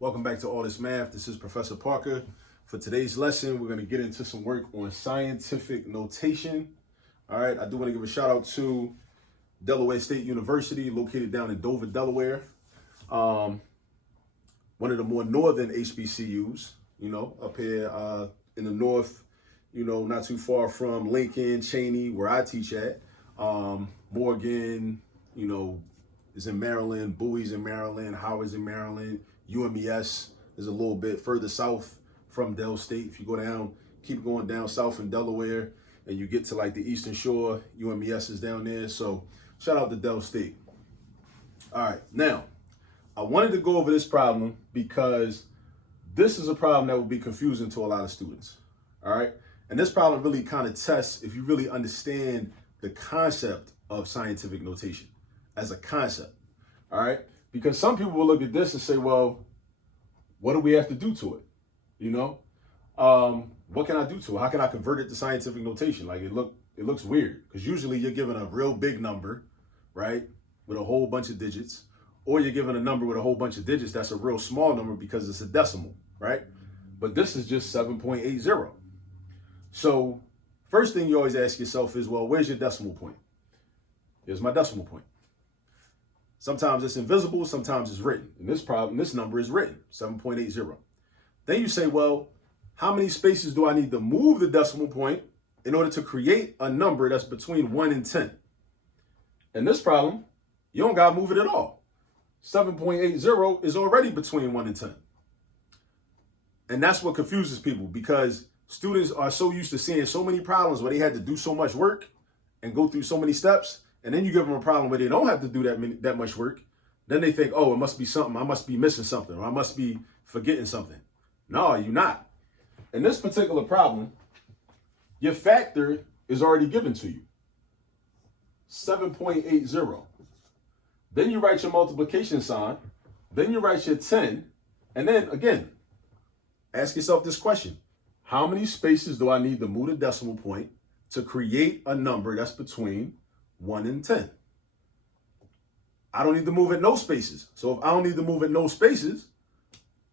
Welcome back to All This Math. This is Professor Parker. For today's lesson, we're going to get into some work on scientific notation. All right, I do want to give a shout out to Delaware State University, located down in Dover, Delaware. One of the more northern HBCUs, up here in the north, not too far from Lincoln, Cheney, where I teach at. Morgan, is in Maryland, Bowie's in Maryland, Howard's in Maryland, UMES is a little bit further south from Del State. If you go down, keep going down south in Delaware, and you get to like the Eastern Shore, UMES is down there. So shout out to Del State. All right, now, I wanted to go over this problem because this is a problem that will be confusing to a lot of students. All right, and this problem really kind of tests if you really understand the concept of scientific notation as a concept. All right, because some people will look at this and say, well, what do we have to do to it? What can I do to it? How can I convert it to scientific notation? Like it looks weird, because usually you're given a real big number, right, with a whole bunch of digits, or you're given a number with a whole bunch of digits that's a real small number because it's a decimal, right? But this is just 7.80. So first thing you always ask yourself is, well, where's your decimal point? Here's my decimal point. Sometimes it's invisible, sometimes it's written. In this problem, this number is written, 7.80. Then you say, well, how many spaces do I need to move the decimal point in order to create a number that's between 1 and 10? In this problem, you don't got to move it at all. 7.80 is already between 1 and 10. And that's what confuses people, because students are so used to seeing so many problems where they had to do so much work and go through so many steps. And then you give them a problem where they don't have to do that much work. Then they think, oh, it must be something. I must be missing something, or I must be forgetting something. No, you're not. In this particular problem, your factor is already given to you, 7.80. Then you write your multiplication sign. Then you write your 10. And then again, ask yourself this question. How many spaces do I need to move the decimal point to create a number that's between 1 and 10? I don't need to move it no spaces. So if I don't need to move it no spaces,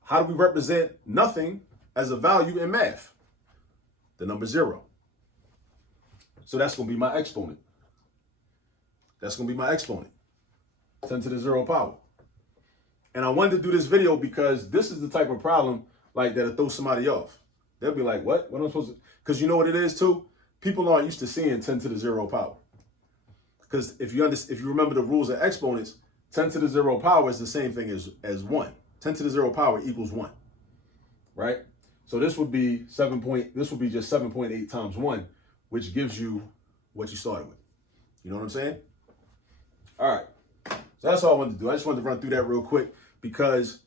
how do we represent nothing as a value in math? The number 0. So that's going to be my exponent. That's going to be my exponent. 10 to the 0 power. And I wanted to do this video because this is the type of problem like that'll throw somebody off. They'll be like, what? What am I supposed to? Because you know what it is too? People aren't used to seeing 10 to the 0 power. Because if you remember the rules of exponents, 10 to the 0 power is the same thing as 1. 10 to the 0 power equals 1, right? So this would be just 7.8 times 1, which gives you what you started with. You know what I'm saying? All right. So that's all I wanted to do. I just wanted to run through that real quick because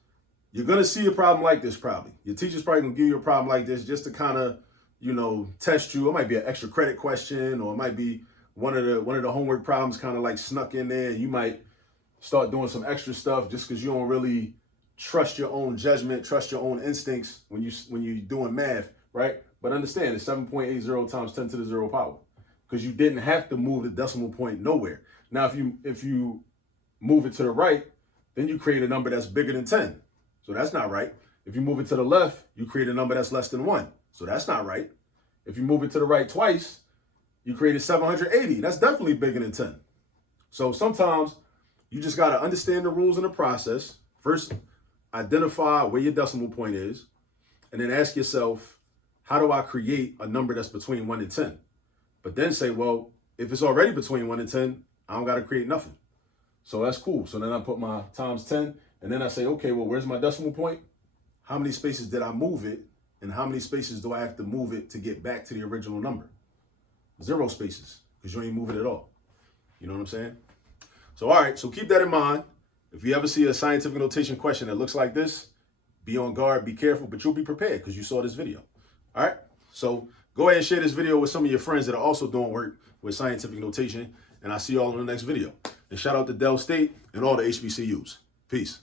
you're going to see a problem like this probably. Your teacher's probably going to give you a problem like this just to kind of, test you. It might be an extra credit question, or it might be one of the homework problems kind of like snuck in there. You might start doing some extra stuff just because you don't really trust your own judgment, trust your own instincts when you're doing math, right? But understand it's 7.80 times 10 to the 0 power, because you didn't have to move the decimal point nowhere. Now, if you move it to the right, then you create a number that's bigger than 10. So that's not right. If you move it to the left, you create a number that's less than 1. So that's not right. If you move it to the right twice, you created 780. That's definitely bigger than 10. So sometimes you just got to understand the rules in the process. First, identify where your decimal point is, and then ask yourself, how do I create a number that's between 1 and 10? But then say, well, if it's already between 1 and 10, I don't got to create nothing. So that's cool. So then I put my times 10, and then I say, okay, well, where's my decimal point? How many spaces did I move it? And how many spaces do I have to move it to get back to the original number? 0 spaces, because you ain't move it at all. You know what I'm saying? So, all right, so keep that in mind. If you ever see a scientific notation question that looks like this, be on guard, be careful, but you'll be prepared because you saw this video. All right, so go ahead and share this video with some of your friends that are also doing work with scientific notation, and I'll see you all in the next video. And shout out to Del State and all the HBCUs. Peace.